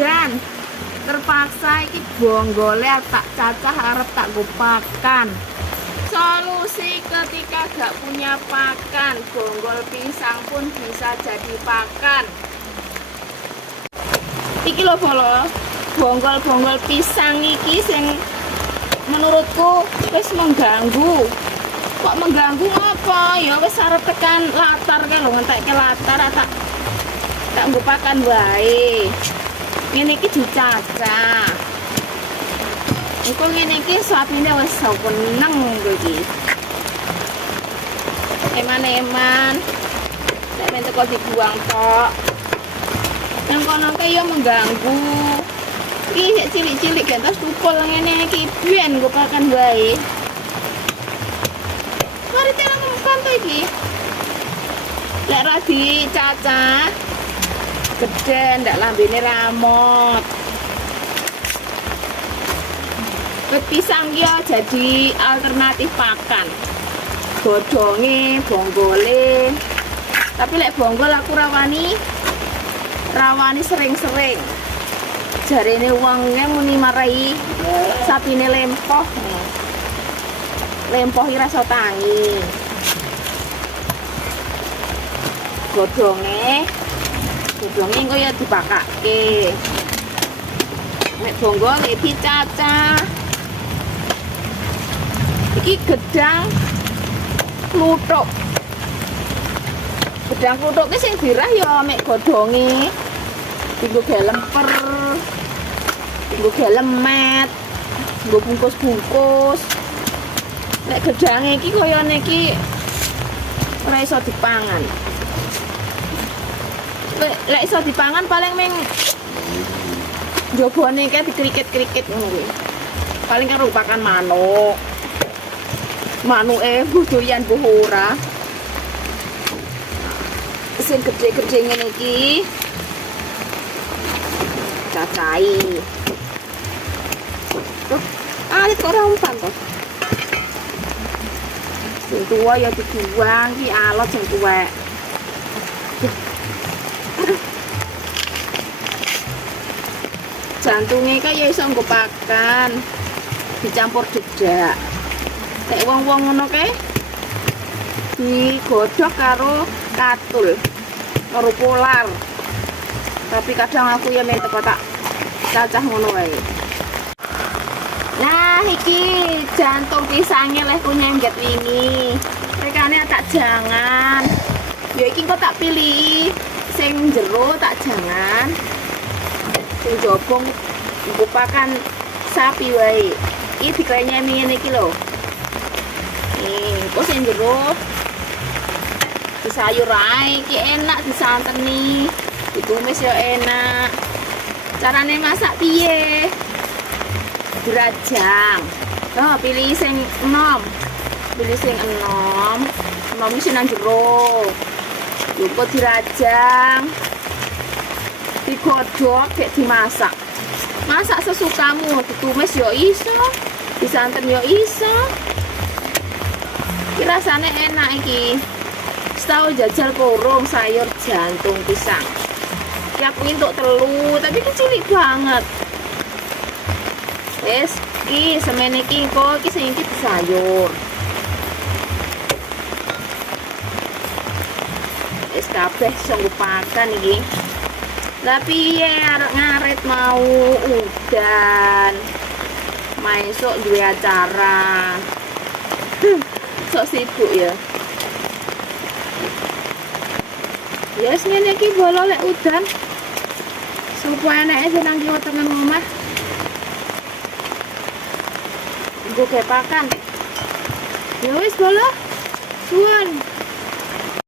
kemudian terpaksa iki bonggole tak cacah arep tak go pakan. Solusi ketika gak punya pakan, bonggol pisang pun bisa jadi pakan. Iki lho bonggol pisang iki sing menurutku wis mengganggu. Kok mengganggu apa? Ya wis arep tekan latar kae lho, ngentekke latar tak nggo pakan wae. Ngene iki dicacah. Engko ngene iki suapine wis seneng lho iki. Eman-eman. Nek men teko dibuang tok. Nang kono ke ya mengganggu. Iki cilik-cilik gantos tukul ngene iki biyen nggo pakan wae. Mari tekan to iki. Lek ra dicacah gede ndak lambene ramot. Pisang ya jadi alternatif pakan. Godhonge, bonggole. Tapi lek bonggol aku rawani sering-sering. Jarene wonge muni marai sapine lempoh. Lempoh iki rasa tangi. Godhonge engko ya dipakake. Nek bonggol iki dicacah. Iki gedang kluthuk. Gedang kluthuk ki sing dirah ya mek godhonge. Dienggo gawe lemper. Dienggo gawe lemet. Dienggo bungkus-bungkus. Nek gedange iki koyone iki ora iso dipangan. Lek iso dipangan paling ming njobone iki dikrikit-krikit ngono kuwi. Paling karo pakan manuk. Manuke doyan buh ora. Sing gede-gede ngene iki cacahi. Alit kok ora umpan to. Sing tuwa ya dibuang iki alot sing tuwek. Jantungnya kan ya iso nggo pakan. Dicampur dedak. Nek wong-wong ngono kae digodhog karo katul, karo polar. Tapi kadang aku ya mek teko tak cacah ngono wae. Nah, iki jantung pisangnya leh ku nyengget wingi. Rekane tak jangan. Ya iki kok tak pilih sing jero tak jangan. Sing jobong nggo pakan sapi wae. Iki dikrenyemi ngene iki lho. Kok sing jero disayur ae iki enak disanteni. Ditumis ya enak. Carane masak piye? Dirajang. Oh, pilih sing enom. Pilih sing enom. Enom iki nang jero. Lupa dirajang. Digodhog kayak dimasak. Masak sesukamu, ditumis ya iso, disanten ya iso. Iki rasane enak iki. Setau jajal kurung sayur jantung pisang. Iki aku entuk 3, tapi iki cilik banget. Wes, iki semene iki kok iki sing iki sayur. Wes kabeh sing pakan iki. Tapi ya arek ngaret mau udan. Maesuk duwe acara. Sok sibuk ya. Ya wis ngene iki bolo lek udan. Supaya enake senang kiwa tengen omah. Nggo pakan. Ya wis bolo. Suwun.